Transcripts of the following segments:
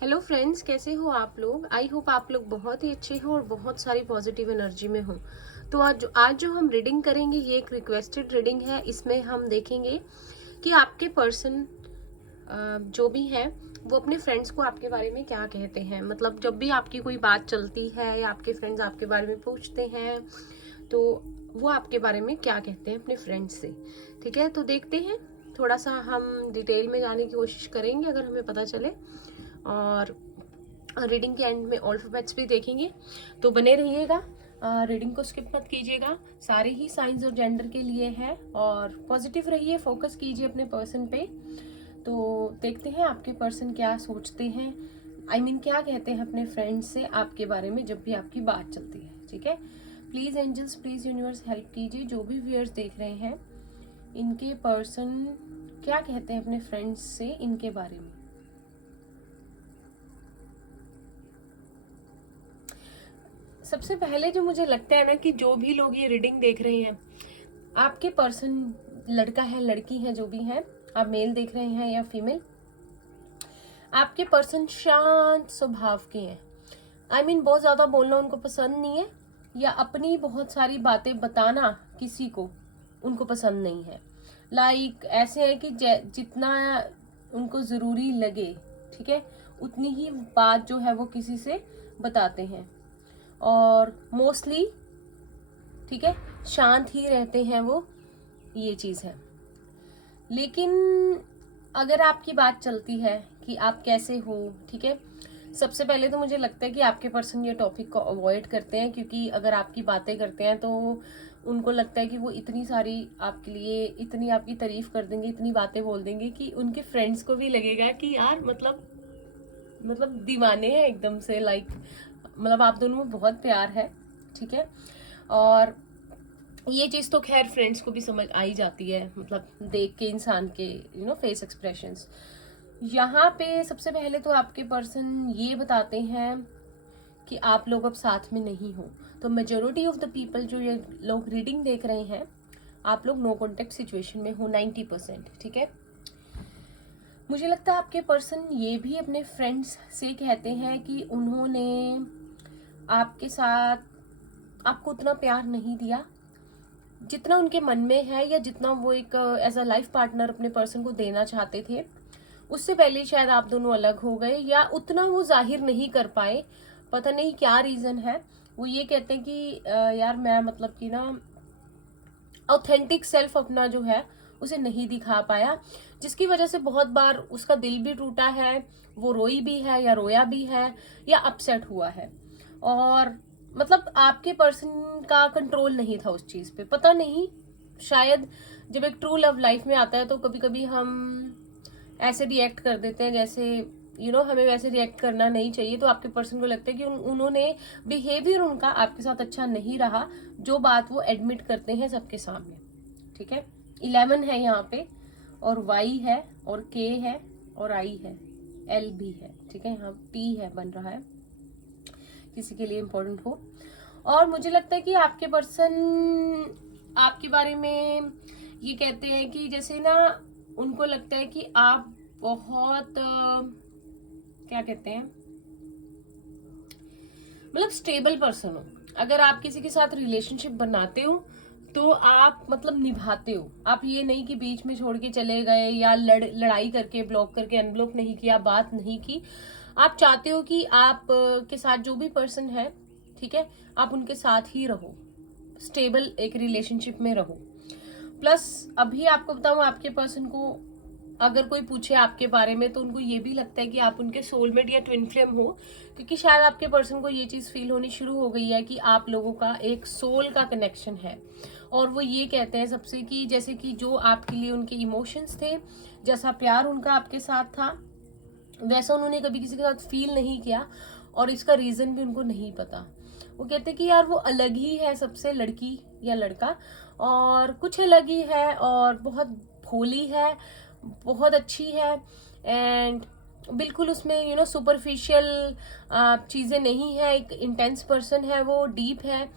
Hello friends, कैसे हो आप लोग। आई होप आप लोग बहुत ही अच्छे हो और बहुत सारी पॉजिटिव एनर्जी में हो। तो आज जो हम रीडिंग करेंगे ये एक रिक्वेस्टेड रीडिंग है। इसमें हम देखेंगे कि आपके पर्सन जो भी है वो अपने फ्रेंड्स को आपके बारे में क्या कहते हैं। मतलब जब भी आपकी कोई बात चलती है या आपके फ्रेंड्स आपके बारे में पूछते हैं तो वो आपके बारे में क्या कहते हैं अपने फ्रेंड्स से। ठीक है, तो देखते हैं, थोड़ा सा हम डिटेल में जाने की कोशिश करेंगे अगर हमें पता चले। और रीडिंग के एंड में अल्फाबेट्स भी देखेंगे, तो बने रहिएगा। रीडिंग को स्किप मत कीजिएगा, सारे ही साइंस और जेंडर के लिए है। और पॉजिटिव रहिए, फोकस कीजिए अपने पर्सन पे। तो देखते हैं आपके पर्सन क्या सोचते हैं, क्या कहते हैं अपने फ्रेंड्स से आपके बारे में जब भी आपकी बात चलती है। ठीक है, please angels, please universe help कीजिए। जो भी व्यूअर्स देख रहे हैं, इनके पर्सन क्या कहते हैं अपने फ्रेंड्स से इनके बारे में। सबसे पहले जो मुझे लगता है ना कि जो भी लोग ये रीडिंग देख रहे हैं, आपके पर्सन लड़का है लड़की है जो भी है, आप मेल देख रहे हैं या फीमेल, आपके पर्सन शांत स्वभाव के हैं। बहुत ज्यादा बोलना उनको पसंद नहीं है, या अपनी बहुत सारी बातें बताना किसी को उनको पसंद नहीं है। ऐसे है कि जितना उनको जरूरी लगे, ठीक है, उतनी ही बात जो है वो किसी से बताते हैं। और मोस्टली, ठीक है, शांत ही रहते हैं वो, ये चीज है। लेकिन अगर आपकी बात चलती है कि आप कैसे हो, ठीक है, सबसे पहले तो मुझे लगता है कि आपके पर्सन ये टॉपिक को अवॉइड करते हैं, क्योंकि अगर आपकी बातें करते हैं तो उनको लगता है कि वो इतनी सारी आपके लिए इतनी आपकी तारीफ कर देंगे, इतनी बातें बोल देंगे कि उनके फ्रेंड्स को भी लगेगा कि यार मतलब दीवाने हैं एकदम से, आप दोनों में बहुत प्यार है। ठीक है, और ये चीज तो खैर फ्रेंड्स को भी समझ आ ही जाती है, मतलब देख के इंसान के फेस एक्सप्रेशंस। यहाँ पे सबसे पहले तो आपके पर्सन ये बताते हैं कि आप लोग अब साथ में नहीं हो। तो मेजोरिटी ऑफ द पीपल जो ये लोग रीडिंग देख रहे हैं, आप लोग नो कॉन्टेक्ट सिचुएशन में हो 90%। ठीक है, मुझे लगता है आपके पर्सन ये भी अपने फ्रेंड्स से कहते हैं कि उन्होंने आपके साथ आपको उतना प्यार नहीं दिया जितना उनके मन में है, या जितना वो एक एज अ लाइफ पार्टनर अपने पर्सन को देना चाहते थे। उससे पहले शायद आप दोनों अलग हो गए, या उतना वो जाहिर नहीं कर पाए, पता नहीं क्या रीजन है। वो ये कहते हैं कि यार मैं मतलब कि ना ऑथेंटिक सेल्फ अपना जो है उसे नहीं दिखा पाया, जिसकी वजह से बहुत बार उसका दिल भी टूटा है, वो रोई भी है या रोया भी है या अपसेट हुआ है। और मतलब आपके पर्सन का कंट्रोल नहीं था उस चीज पे, पता नहीं, शायद जब एक ट्रू लव लाइफ में आता है तो कभी कभी हम ऐसे रिएक्ट कर देते हैं जैसे हमें वैसे रिएक्ट करना नहीं चाहिए। तो आपके पर्सन को लगता है कि उन्होंने बिहेवियर उनका आपके साथ अच्छा नहीं रहा, जो बात वो एडमिट करते हैं सबके सामने। ठीक है, 11 है यहाँ पे, और वाई है, और के है, और आई है, एल भी है। ठीक है, यहाँ पी है बन रहा है, किसी के लिए इम्पोर्टेंट हो। और मुझे लगता है कि आपके पर्सन आपके बारे में ये कहते हैं कि जैसे ना उनको लगता है कि आप बहुत क्या कहते हैं, मतलब स्टेबल पर्सन हो। अगर आप किसी के साथ रिलेशनशिप बनाते हो तो आप मतलब निभाते हो, आप ये नहीं कि बीच में छोड़ के चले गए या लड़ाई करके ब्लॉक करके अनब्लॉक नहीं किया, बात नहीं की। आप चाहते हो कि आप के साथ जो भी पर्सन है, ठीक है, आप उनके साथ ही रहो, स्टेबल एक रिलेशनशिप में रहो। प्लस अभी आपको बताऊं, आपके पर्सन को अगर कोई पूछे आपके बारे में तो उनको ये भी लगता है कि आप उनके सोलमेट या ट्विन फ्लेम हो, क्योंकि शायद आपके पर्सन को ये चीज फील होनी शुरू हो गई है कि आप लोगों का एक सोल का कनेक्शन है। और वो ये कहते हैं सबसे कि जैसे कि जो आपके लिए उनके इमोशंस थे, जैसा प्यार उनका आपके साथ था, वैसा उन्होंने कभी किसी के साथ फील नहीं किया, और इसका रीजन भी उनको नहीं पता। वो कहते हैं कि यार वो अलग ही है सबसे, लड़की या लड़का, और कुछ अलग ही है, और बहुत भोली है, बहुत अच्छी है, एंड बिल्कुल उसमें सुपरफिशियल चीजें नहीं है। एक इंटेंस पर्सन है वो, डीप है,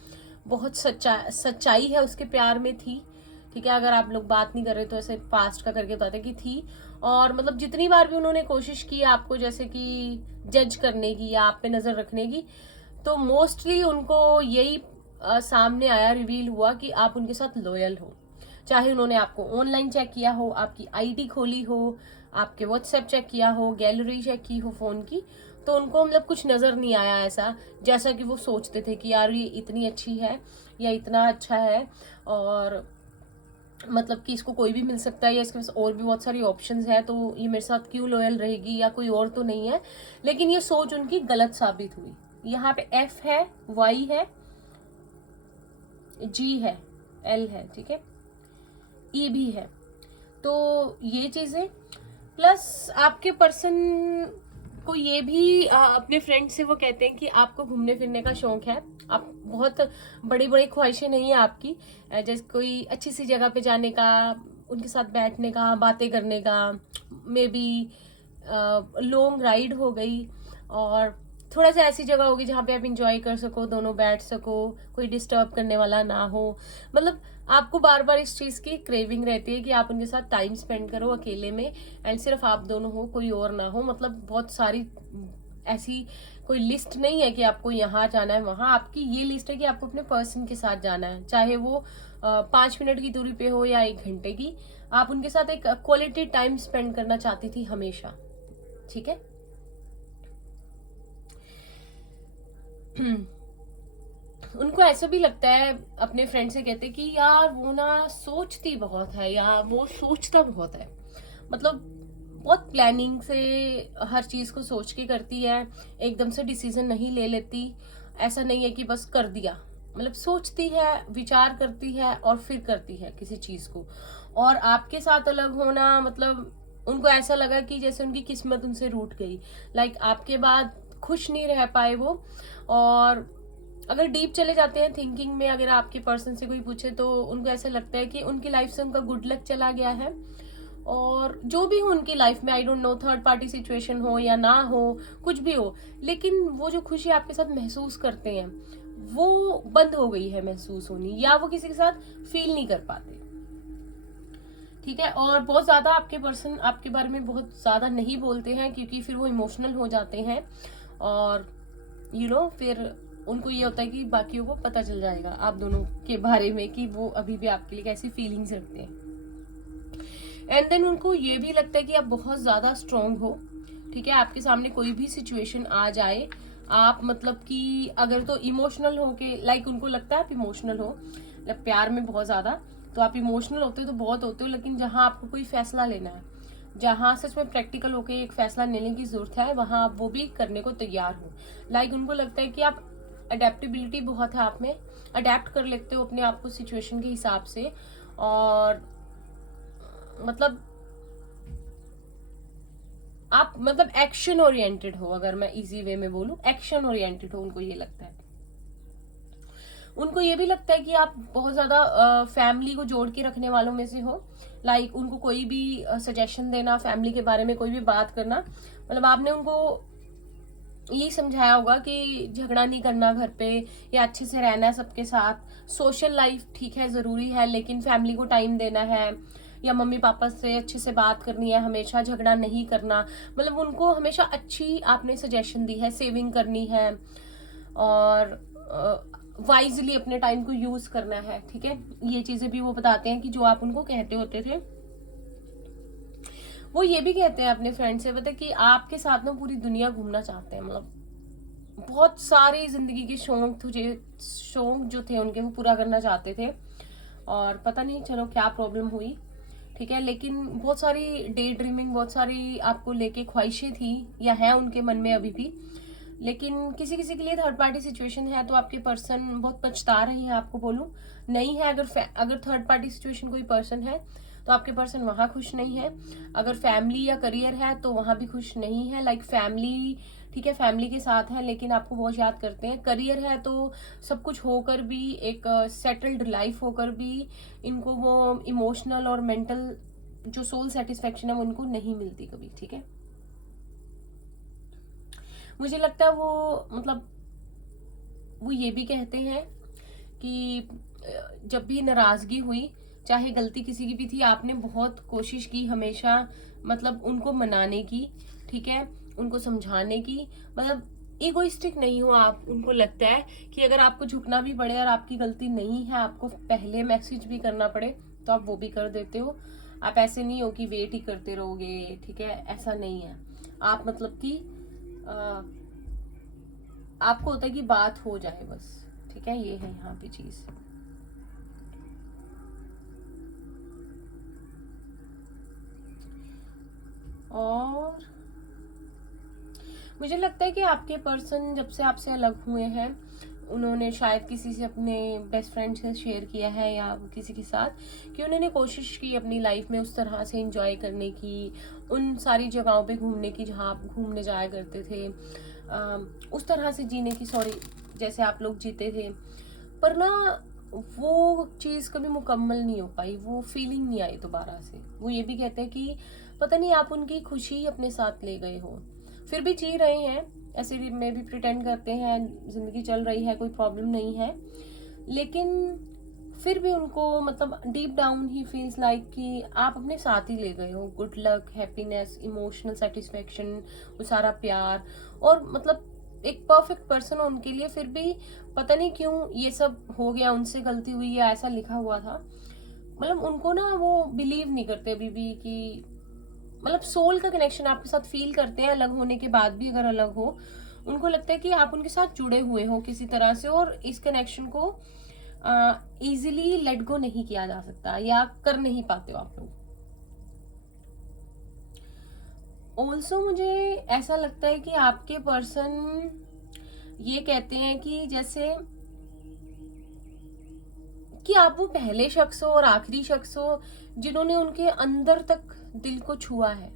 बहुत सच्चाई है उसके प्यार में थी। ठीक है, अगर आप लोग बात नहीं कर रहे तो ऐसे पास्ट का करके बताते कि थी। और मतलब जितनी बार भी उन्होंने कोशिश की आपको जैसे कि जज करने की या आप पे नजर रखने की, तो मोस्टली उनको यही सामने आया, रिवील हुआ कि आप उनके साथ लॉयल हो। चाहे उन्होंने आपको ऑनलाइन चेक किया हो, आपकी आईडी खोली हो, आपके व्हाट्सएप चेक किया हो, गैलरी चेक की हो फोन की, तो उनको मतलब कुछ नजर नहीं आया ऐसा जैसा कि वो सोचते थे कि यार ये इतनी अच्छी है या इतना अच्छा है, और मतलब कि इसको कोई भी मिल सकता है या इसके पास और भी बहुत सारी ऑप्शंस है, तो ये मेरे साथ क्यों लॉयल रहेगी या कोई और तो नहीं है। लेकिन ये सोच उनकी गलत साबित हुई। यहाँ पे एफ है, वाई है, जी है, एल है, ठीक है, ई भी है। तो ये चीजें प्लस आपके पर्सन को ये भी अपने फ्रेंड से वो कहते हैं कि आपको घूमने फिरने का शौक है, आप बहुत बड़ी बड़ी ख्वाहिशें नहीं है आपकी, जैसे कोई अच्छी सी जगह पे जाने का, उनके साथ बैठने का, बातें करने का, मे बी लॉन्ग राइड हो गई, और थोड़ा सा ऐसी जगह होगी जहाँ पे आप इंजॉय कर सको, दोनों बैठ सको, कोई डिस्टर्ब करने वाला ना हो। मतलब आपको बार बार इस चीज की क्रेविंग रहती है कि आप उनके साथ टाइम स्पेंड करो अकेले में, एंड सिर्फ आप दोनों हो, कोई और ना हो। मतलब बहुत सारी ऐसी कोई लिस्ट नहीं है कि आपको यहाँ जाना है वहां, आपकी ये लिस्ट है कि आपको अपने पर्सन के साथ जाना है, चाहे वो 5 मिनट की दूरी पे हो या 1 घंटे की। आप उनके साथ एक क्वालिटी टाइम स्पेंड करना चाहती थी हमेशा, ठीक है। उनको ऐसा भी लगता है, अपने फ्रेंड से कहते कि यार वो ना सोचती बहुत है या वो सोचता बहुत है, मतलब बहुत प्लानिंग से हर चीज को सोच के करती है, एकदम से डिसीजन नहीं ले लेती। ऐसा नहीं है कि बस कर दिया, मतलब सोचती है, विचार करती है और फिर करती है किसी चीज को। और आपके साथ अलग होना मतलब उनको ऐसा लगा कि जैसे उनकी किस्मत उनसे रूठ गई, लाइक आपके बाद खुश नहीं रह पाए वो। और अगर डीप चले जाते हैं थिंकिंग में, अगर आपके पर्सन से कोई पूछे तो उनको ऐसा लगता है कि उनकी लाइफ से उनका गुड लक चला गया है, और जो भी हो उनकी लाइफ में, I don't know third party situation हो या ना हो, कुछ भी हो, लेकिन वो जो खुशी आपके साथ महसूस करते हैं वो बंद हो गई है महसूस होनी, या वो किसी के साथ फील नहीं कर पाते, ठीक है। और बहुत ज्यादा आपके पर्सन आपके बारे में बहुत ज्यादा नहीं बोलते हैं, क्योंकि फिर वो इमोशनल हो जाते हैं, और फिर उनको ये होता है कि बाकियों को पता चल जाएगा आप दोनों के बारे में कि वो अभी भी आपके लिए कैसी फीलिंग्स रखते हैं। एंड देन उनको ये भी लगता है कि आप बहुत ज्यादा स्ट्रांग हो, ठीक है। आपके सामने कोई भी सिचुएशन आ जाए, आप मतलब कि अगर तो इमोशनल हो के, लाइक उनको लगता है आप इमोशनल हो, मतलब प्यार में बहुत ज्यादा, तो आप इमोशनल होते हो तो बहुत होते हो, लेकिन जहां आपको कोई फैसला लेना है, जहां सच में प्रैक्टिकल होके एक फैसला लेने की जरूरत है, वहां आप वो भी करने को तैयार हो। लाइक उनको लगता है कि आप अडेप्टेबिलिटी बहुत है आप में, अडेप्ट कर लेते हो अपने आप को सिचुएशन के हिसाब से, और मतलब आप मतलब एक्शन ओरिएंटेड हो, अगर मैं इजी वे में बोलूं एक्शन ओरिएंटेड हो, उनको ये लगता है। उनको ये भी लगता है कि आप बहुत ज्यादा फैमिली को जोड़ के रखने वालों में से हो, लाइक उनको कोई भी सजेशन देना, फैमिली के बारे में कोई भी बात करना, मतलब आपने उनको यही समझाया होगा कि झगड़ा नहीं करना घर पे, या अच्छे से रहना है सबके साथ, सोशल लाइफ ठीक है जरूरी है लेकिन फैमिली को टाइम देना है, या मम्मी पापा से अच्छे से बात करनी है, हमेशा झगड़ा नहीं करना, मतलब उनको हमेशा अच्छी आपने सजेशन दी है, सेविंग करनी है और वाइजली अपने टाइम को यूज करना है, ठीक है। ये चीजें भी वो बताते हैं कि जो आप उनको कहते होते थे। वो ये भी कहते हैं अपने फ्रेंड से, पता कि आपके साथ ना पूरी दुनिया घूमना चाहते हैं, मतलब बहुत सारे जिंदगी के शौक जो थे उनके वो पूरा करना चाहते थे, और पता नहीं चलो क्या प्रॉब्लम हुई, ठीक है। लेकिन बहुत सारी डे ड्रीमिंग, बहुत सारी आपको लेके ख्वाहिशें थी या है उनके मन में अभी भी, लेकिन किसी किसी के लिए थर्ड पार्टी सिचुएशन है तो आपके पर्सन बहुत पछता रहे हैं, आपको बोलूं नहीं है। अगर थर्ड पार्टी सिचुएशन कोई पर्सन है तो आपके पर्सन वहां खुश नहीं है। अगर फैमिली या करियर है तो वहां भी खुश नहीं है, लाइक फैमिली ठीक है, फैमिली के साथ है लेकिन आपको बहुत याद करते हैं। करियर है तो सब कुछ होकर भी, एक सेटल्ड लाइफ होकर भी, इनको वो इमोशनल और मेंटल जो सोल सेटिस्फेक्शन है वो उनको नहीं मिलती कभी, ठीक है। मुझे लगता है वो मतलब वो ये भी कहते हैं कि जब भी नाराजगी हुई चाहे गलती किसी की भी थी, आपने बहुत कोशिश की हमेशा, मतलब उनको मनाने की, ठीक है, उनको समझाने की, मतलब इगोइस्टिक नहीं हो आप। उनको लगता है कि अगर आपको झुकना भी पड़े और आपकी गलती नहीं है, आपको पहले मैसेज भी करना पड़े, तो आप वो भी कर देते हो। आप ऐसे नहीं हो कि वेट ही करते रहोगे, ठीक है, ऐसा नहीं है। आप मतलब कि आपको होता है कि बात हो जाए बस, ठीक है, ये है यहाँ पे चीज। और मुझे लगता है कि आपके पर्सन जब से आपसे अलग हुए हैं, उन्होंने शायद किसी से, अपने बेस्ट फ्रेंड से शेयर किया है या किसी के साथ, कि उन्होंने कोशिश की अपनी लाइफ में उस तरह से एंजॉय करने की, उन सारी जगहों पे घूमने की जहाँ आप घूमने जाया करते थे, उस तरह से जीने की, सॉरी, जैसे आप लोग जीते थे। पर ना वो चीज़ कभी मुकम्मल नहीं हो पाई, वो फीलिंग नहीं आई दोबारा से। वो ये भी कहते हैं कि पता नहीं आप उनकी खुशी अपने साथ ले गए हो, फिर भी जी रहे हैं ऐसे में भी प्रिटेंड करते हैं, जिंदगी चल रही है, कोई प्रॉब्लम नहीं है, लेकिन फिर भी उनको मतलब deep down he feels like कि आप अपने साथ ही ले गए हो good luck, happiness, emotional satisfaction, वो सारा प्यार, और मतलब एक परफेक्ट पर्सन हो उनके लिए। फिर भी पता नहीं क्यों ये सब हो गया, उनसे गलती हुई है, ऐसा लिखा हुआ था। मतलब उनको ना वो बिलीव नहीं करते अभी भी कि मतलब सोल का कनेक्शन आपके साथ फील करते हैं अलग होने के बाद भी, अगर अलग हो, उनको लगता है कि आप उनके साथ जुड़े हुए हो किसी तरह से, और इस कनेक्शन को इजीली लेट गो नहीं किया जा सकता, या कर नहीं पाते हो आप लोग। ऑल्सो मुझे ऐसा लगता है कि आपके पर्सन ये कहते हैं कि जैसे कि आप वो पहले शख्स हो और आखिरी शख्स हो जिन्होंने उनके अंदर तक दिल को छुआ है।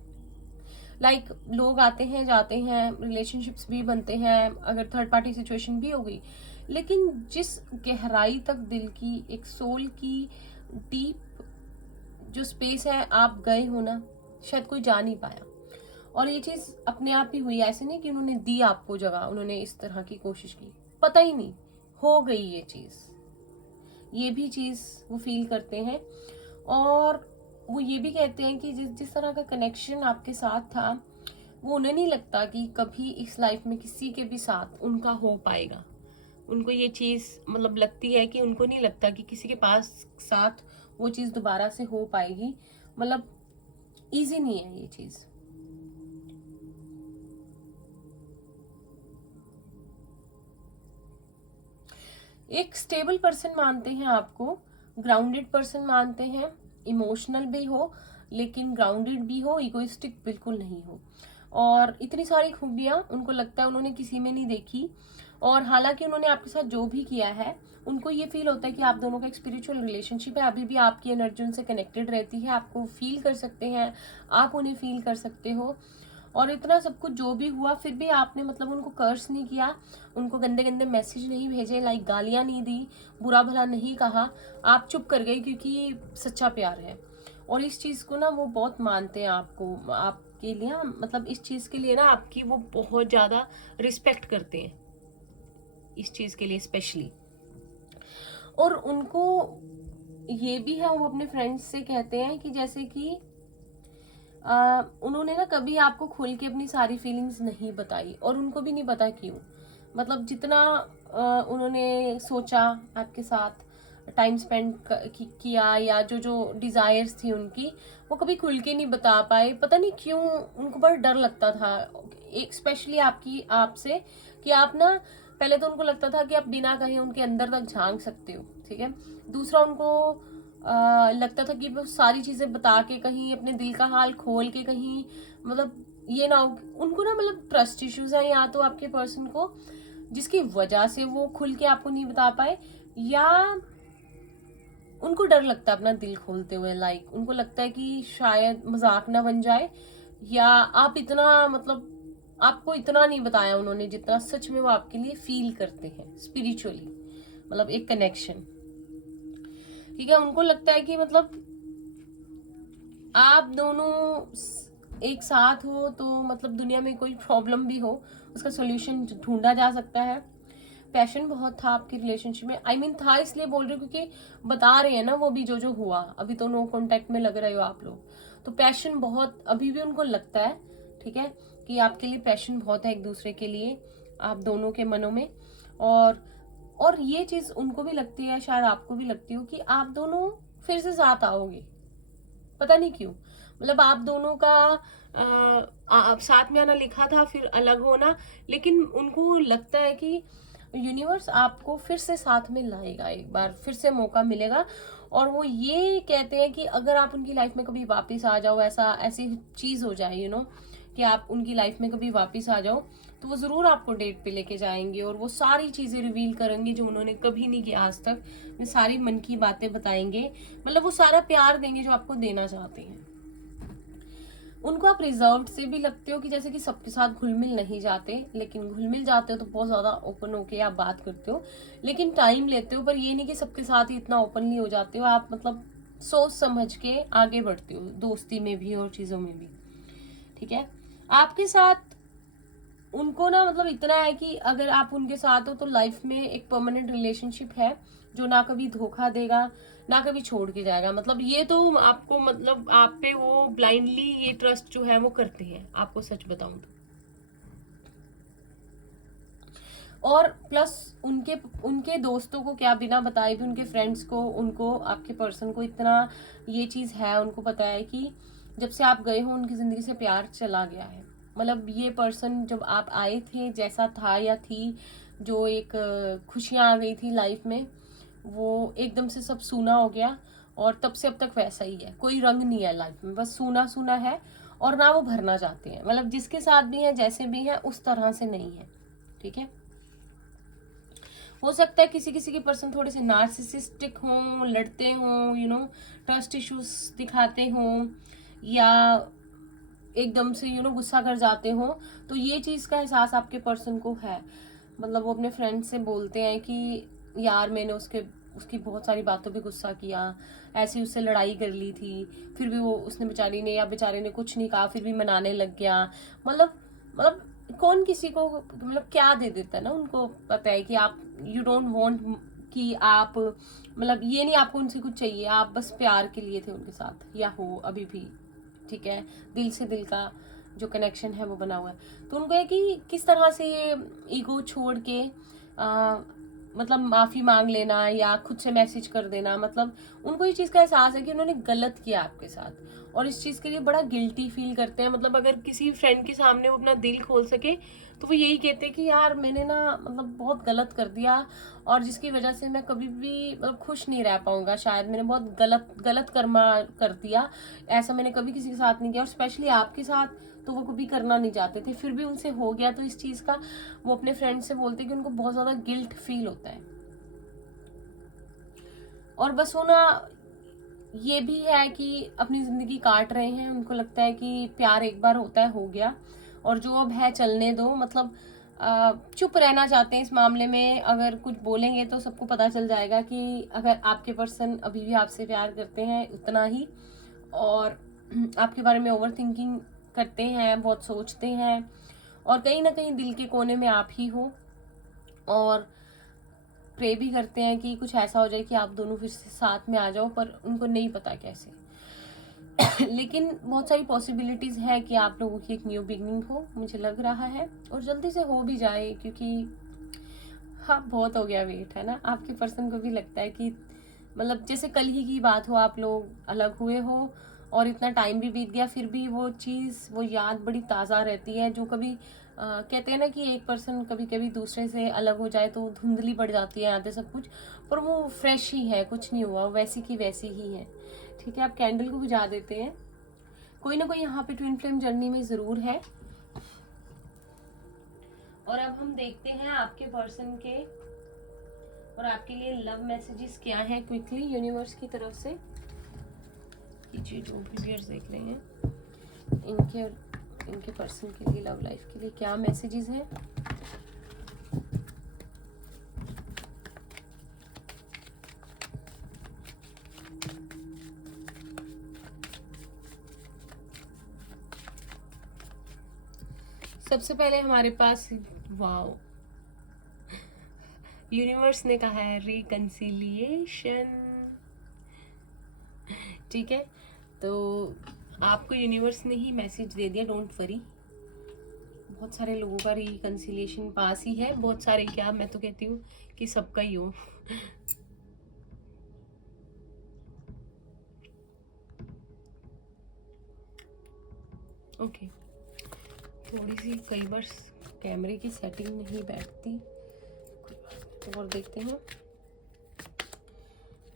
लाइक लोग आते हैं जाते हैं, रिलेशनशिप्स भी बनते हैं, अगर थर्ड पार्टी सिचुएशन भी हो गई, लेकिन जिस गहराई तक दिल की, एक सोल की डीप जो स्पेस है आप गए हो ना, शायद कोई जा नहीं पाया। और ये चीज अपने आप ही हुई, ऐसे नहीं कि उन्होंने दी आपको जगह, उन्होंने इस तरह की कोशिश की, पता ही नहीं, हो गई ये चीज। ये भी चीज वो फील करते हैं, और वो ये भी कहते हैं कि जिस जिस तरह का कनेक्शन आपके साथ था, वो उन्हें नहीं लगता कि कभी इस लाइफ में किसी के भी साथ उनका हो पाएगा। उनको ये चीज मतलब लगती है कि उनको नहीं लगता कि किसी के पास साथ वो चीज दोबारा से हो पाएगी। मतलब इजी नहीं है ये चीज। एक स्टेबल पर्सन मानते हैं आपको, ग्राउंडेड पर्सन मानते हैं, इमोशनल भी हो लेकिन ग्राउंडेड भी हो, इगोइस्टिक बिल्कुल नहीं हो। और इतनी सारी खूबियां उनको लगता है उन्होंने किसी में नहीं देखी, और हालांकि उन्होंने आपके साथ जो भी किया है, उनको ये फील होता है कि आप दोनों का एक स्पिरिचुअल रिलेशनशिप है, अभी भी आपकी एनर्जी उनसे कनेक्टेड रहती है, आपको फील कर सकते हैं, आप उन्हें फील कर सकते हो। और इतना सब कुछ जो भी हुआ, फिर भी आपने मतलब उनको कर्स नहीं किया, उनको गंदे गंदे मैसेज नहीं भेजे, लाइक गालियां नहीं दी, बुरा भला नहीं कहा, आप चुप कर गए क्योंकि सच्चा प्यार है। और इस चीज को ना वो बहुत मानते हैं आपको, आपके लिए मतलब इस चीज के लिए ना आपकी वो बहुत ज्यादा रिस्पेक्ट करते हैं, इस चीज के लिए स्पेशली। और उनको ये भी है, वो अपने फ्रेंड्स से कहते हैं कि जैसे कि उन्होंने ना कभी आपको खुल के अपनी सारी फीलिंग्स नहीं बताई, और उनको भी नहीं पता क्यों। मतलब जितना उन्होंने सोचा आपके साथ टाइम स्पेंड किया, या जो जो डिजायर्स थी उनकी, वो कभी खुल के नहीं बता पाए, पता नहीं क्यों। उनको बड़ा डर लगता था, एक स्पेशली आपसे, कि आप ना, पहले तो उनको लगता था कि आप बिना कहे उनके अंदर तक झांक सकते हो, ठीक है। दूसरा, उनको लगता था कि वो सारी चीजें बता के कहीं अपने दिल का हाल खोल के कहीं मतलब ये ना उनको ना मतलब ट्रस्ट इश्यूज है, या तो आपके पर्सन को, जिसकी वजह से वो खुल के आपको नहीं बता पाए, या उनको डर लगता है अपना दिल खोलते हुए, लाइक उनको लगता है कि शायद मजाक ना बन जाए, या आप इतना मतलब आपको इतना नहीं बताया उन्होंने जितना सच में वो आपके लिए फील करते हैं स्पिरिचुअली, मतलब एक कनेक्शन, ठीक है। उनको लगता है कि मतलब आप दोनों एक साथ हो तो मतलब दुनिया में कोई प्रॉब्लम भी हो उसका सोल्यूशन ढूंढा जा सकता है। पैशन बहुत था आपके रिलेशनशिप में। आई मीन था इसलिए बोल रही हूँ क्योंकि बता रहे हैं ना वो भी जो हुआ, अभी तो नो कांटेक्ट में लग रहे हो आप लोग, तो पैशन बहुत अभी भी उनको लगता है, ठीक है, कि आपके लिए पैशन बहुत है एक दूसरे के लिए, आप दोनों के मनों में। और ये चीज उनको भी लगती है, शायद आपको भी लगती हो, कि आप दोनों फिर से साथ आओगे। पता नहीं क्यों, मतलब आप दोनों का साथ में आना लिखा था, फिर अलग होना, लेकिन उनको लगता है कि यूनिवर्स आपको फिर से साथ में लाएगा, एक बार फिर से मौका मिलेगा। और वो ये कहते हैं कि अगर आप उनकी लाइफ में कभी वापस आ जाओ, ऐसी चीज हो जाए कि आप उनकी लाइफ में कभी वापस आ जाओ, तो वो जरूर आपको डेट पे लेके जाएंगे और वो सारी चीजें रिवील करेंगे जो उन्होंने कभी नहीं किया आज तक। वे सारी मन की बातें बताएंगे, मतलब वो सारा प्यार देंगे जो आपको देना चाहते हैं। उनको आप रिजर्व से भी लगते हो कि जैसे कि सबके साथ घुल मिल नहीं जाते, लेकिन घुल मिल जाते हो तो बहुत ज्यादा ओपन होके आप बात करते हो, लेकिन टाइम लेते हो। पर ये नहीं कि सबके साथ ही इतना ओपनली हो जाते हो आप, मतलब सोच समझ के आगे बढ़ते हो, दोस्ती में भी और चीजों में भी, ठीक है। आपके साथ उनको ना मतलब इतना है कि अगर आप उनके साथ हो तो लाइफ में एक परमानेंट रिलेशनशिप है जो ना कभी धोखा देगा, ना कभी छोड़ के जाएगा। मतलब ये तो आपको, मतलब आप पे वो ब्लाइंडली ये ट्रस्ट जो है वो करते हैं, आपको सच बताऊं तो। और प्लस उनके उनके दोस्तों को क्या बिना बताए भी, उनके फ्रेंड्स को, उनको आपके पर्सन को इतना ये चीज है, उनको पता है कि जब से आप गए हो उनकी जिंदगी से प्यार चला गया है। मतलब ये पर्सन जब आप आए थे जैसा था या थी, जो एक खुशियां आ गई थी लाइफ में, वो एकदम से सब सूना हो गया, और तब से अब तक वैसा ही है, कोई रंग नहीं है लाइफ में, बस सूना सूना है। और ना वो भरना चाहते हैं, मतलब जिसके साथ भी है जैसे भी है उस तरह से नहीं है, ठीक है। हो सकता है किसी किसी के पर्सन थोड़े से नार्सिसिस्टिक हों, लड़ते हों, ट्रस्ट इश्यूज दिखाते हों, या एकदम से गुस्सा कर जाते हो, तो ये चीज का एहसास आपके पर्सन को है। मतलब वो अपने फ्रेंड से बोलते हैं कि यार मैंने उसकी बहुत सारी बातों पे गुस्सा किया, ऐसी उससे लड़ाई कर ली थी, फिर भी वो उसने बेचारी ने या बेचारे ने कुछ नहीं कहा, फिर भी मनाने लग गया। मतलब कौन किसी को मतलब क्या दे देता है ना, उनको पता है कि आप यू डोंट वांट कि आप, मतलब ये नहीं आपको उनसे कुछ चाहिए, आप बस प्यार के लिए थे उनके साथ या हो अभी भी, ठीक है, दिल से दिल का जो कनेक्शन है वो बना हुआ है। तो उनको है कि किस तरह से ये ईगो छोड़ के मतलब माफी मांग लेना या खुद से मैसेज कर देना, मतलब उनको इस चीज का एहसास है कि उन्होंने गलत किया आपके साथ, और इस चीज के लिए बड़ा गिल्टी फील करते हैं। मतलब अगर किसी फ्रेंड के सामने वो अपना दिल खोल सके तो वो यही कहते हैं कि यार मैंने ना मतलब बहुत गलत कर दिया, और जिसकी वजह से मैं कभी भी मतलब खुश नहीं रह पाऊंगा, शायद मैंने बहुत गलत गलत कर्मा कर दिया, ऐसा मैंने कभी किसी के साथ नहीं किया, और स्पेशली आपके साथ तो वो कभी करना नहीं चाहते थे, फिर भी उनसे हो गया। तो इस चीज का वो अपने फ्रेंड से बोलते कि उनको बहुत ज्यादा गिल्ट फील होता है। और बस वो ना ये भी है कि अपनी जिंदगी काट रहे हैं, उनको लगता है कि प्यार एक बार होता है, हो गया, और जो अब है चलने दो। मतलब चुप रहना चाहते हैं इस मामले में, अगर कुछ बोलेंगे तो सबको पता चल जाएगा कि अगर आपके पर्सन अभी भी आपसे प्यार करते हैं उतना ही, और आपके बारे में ओवर थिंकिंग करते हैं, बहुत सोचते हैं, और कहीं ना कहीं दिल के कोने में आप ही हो, और प्रे भी करते हैं कि कुछ ऐसा हो जाए कि आप दोनों फिर से साथ में आ जाओ, पर उनको नहीं पता कैसे। लेकिन बहुत सारी पॉसिबिलिटीज है कि आप लोगों की एक न्यू बिगनिंग हो, मुझे लग रहा है, और जल्दी से हो भी जाए, क्योंकि हाँ बहुत हो गया वेट, है ना। आपके पर्सन को भी लगता है कि मतलब जैसे कल ही की बात हो, आप लोग अलग हुए हो और इतना टाइम भी बीत गया, फिर भी वो चीज़, वो याद बड़ी ताज़ा रहती है। जो कभी कहते हैं ना कि एक पर्सन कभी कभी दूसरे से अलग हो जाए तो धुंधली पड़ जाती है यादें सब कुछ, पर वो फ्रेश ही है, कुछ नहीं हुआ, वैसी की वैसी ही है, ठीक है। आप कैंडल को बुझा देते हैं, कोई ना कोई यहाँ पे ट्विन फ्लेम जर्नी में ज़रूर है। और अब हम देखते हैं आपके पर्सन के और आपके लिए लव मैसेजेस क्या है, क्विकली यूनिवर्स की तरफ से कीजिए। जो भी व्यूअर्स देख रहे हैं इनके पर्सन के लिए लव लाइफ के लिए क्या मैसेजेस हैं। सबसे पहले हमारे पास वाओ, यूनिवर्स ने कहा है रिकंसिलिएशन। ठीक है, तो आपको यूनिवर्स ने ही मैसेज दे दिया, डोंट वरी। बहुत सारे लोगों का रिकंसिलिएशन पास ही है, बहुत सारे क्या, मैं तो कहती हूँ कि सबका ही हो। ओके, थोड़ी सी कई बार कैमरे की सेटिंग नहीं बैठती, तो और देखते हैं।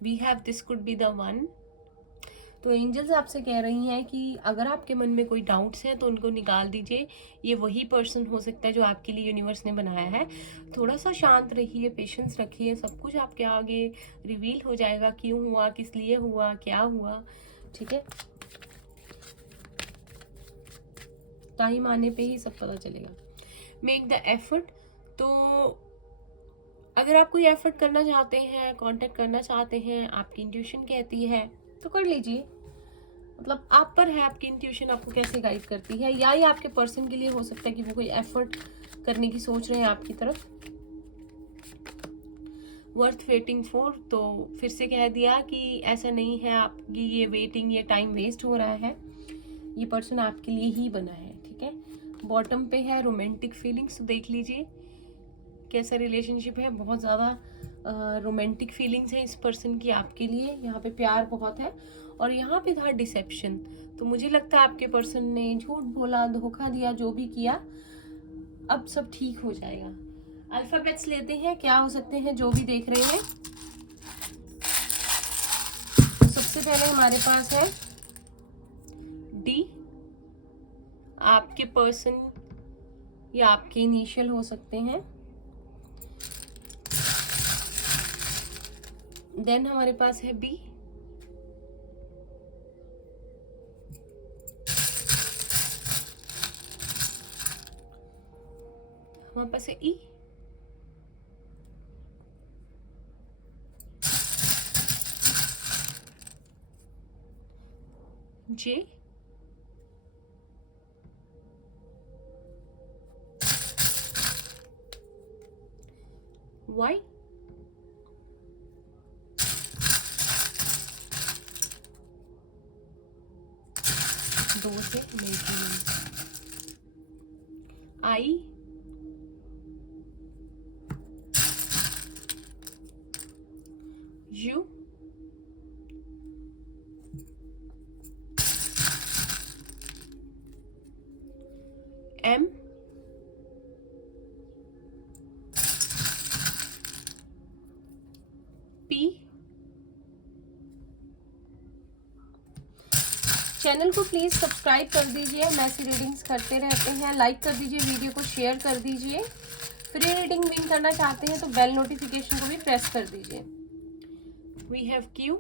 We have this could be the one. तो एंजल्स आपसे कह रही हैं कि अगर आपके मन में कोई डाउट्स हैं तो उनको निकाल दीजिए। ये वही पर्सन हो सकता है जो आपके लिए यूनिवर्स ने बनाया है। थोड़ा सा शांत रहिए, पेशेंस रखिए, सब कुछ आपके आगे रिवील हो जाएगा, क्यों हुआ, किस लिए हुआ, क्या हुआ। ठीक है, टाइम आने पे ही सब पता चलेगा। Make the effort. तो अगर आप कोई एफर्ट करना चाहते हैं, कांटेक्ट करना चाहते हैं, आपकी इंट्यूशन कहती है तो कर लीजिए। मतलब आप पर है, आपकी इंट्यूशन आपको कैसे गाइड करती है। या ये आपके पर्सन के लिए हो सकता है कि वो कोई एफर्ट करने की सोच रहे हैं आपकी तरफ। वर्थ वेटिंग फॉर, तो फिर से कह दिया कि ऐसा नहीं है आपकी ये वेटिंग, ये टाइम वेस्ट हो रहा है, ये पर्सन आपके लिए ही बना है। ठीक है, बॉटम पे है रोमांटिक फीलिंग्स। तो देख लीजिए कैसा रिलेशनशिप है। बहुत ज़्यादा रोमांटिक फीलिंग्स हैं इस पर्सन की आपके लिए। यहाँ पे प्यार बहुत है और यहाँ पे था डिसेप्शन। तो मुझे लगता है आपके पर्सन ने झूठ बोला, धोखा दिया, जो भी किया, अब सब ठीक हो जाएगा। अल्फाबेट्स लेते हैं, क्या हो सकते हैं जो भी देख रहे हैं। सबसे पहले हमारे पास है डी। आपके पर्सन या आपके इनिशियल हो सकते हैं। देन हमारे पास है बी। हमारे पास है ई। जे। वाई। दो से आई। यू। एम। पी। चैनल को प्लीज सब्सक्राइब कर दीजिए, हम ऐसी रीडिंग्स करते रहते हैं। लाइक कर दीजिए, वीडियो को शेयर कर दीजिए। फ्री रीडिंग विन करना चाहते हैं तो बेल नोटिफिकेशन को भी प्रेस कर दीजिए। We have Q.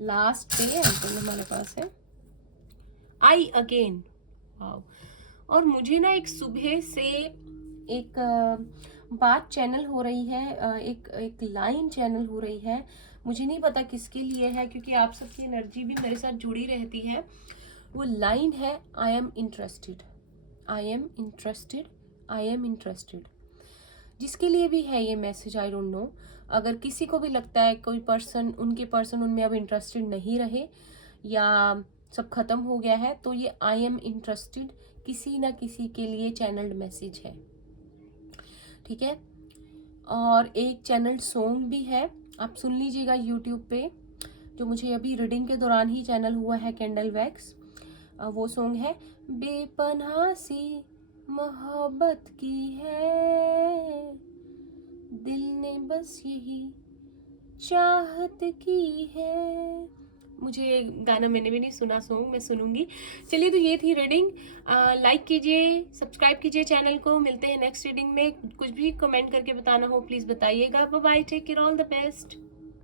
लास्ट पे एंटल हमारे पास है आई अगेन। वाओ। और मुझे ना एक सुबह से एक बात चैनल हो रही है, एक लाइन चैनल हो रही है। मुझे नहीं पता किसके लिए है, क्योंकि आप सबकी एनर्जी भी मेरे साथ जुड़ी रहती है। वो लाइन है I am interested, I am interested, I am interested. जिसके लिए भी है ये मैसेज, आई डोंट नो। अगर किसी को भी लगता है कोई पर्सन, उनके पर्सन उनमें अब इंटरेस्टेड नहीं रहे या सब खत्म हो गया है, तो ये आई एम इंटरेस्टेड किसी ना किसी के लिए चैनल्ड मैसेज है। ठीक है, और एक चैनल सॉन्ग भी है, आप सुन लीजिएगा यूट्यूब पे, जो मुझे अभी रीडिंग के दौरान ही चैनल हुआ है, कैंडल वैक्स। वो सॉन्ग है बेपनाह सी मोहब्बत की है, दिल ने बस यही चाहत की है। मुझे गाना मैंने भी नहीं सुना, सॉन्ग मैं सुनूंगी। चलिए, तो ये थी रीडिंग। लाइक कीजिए, सब्सक्राइब कीजिए चैनल को। मिलते हैं नेक्स्ट रीडिंग में। कुछ भी कमेंट करके बताना हो प्लीज़ बताइएगा। Bye bye, take care, all the best.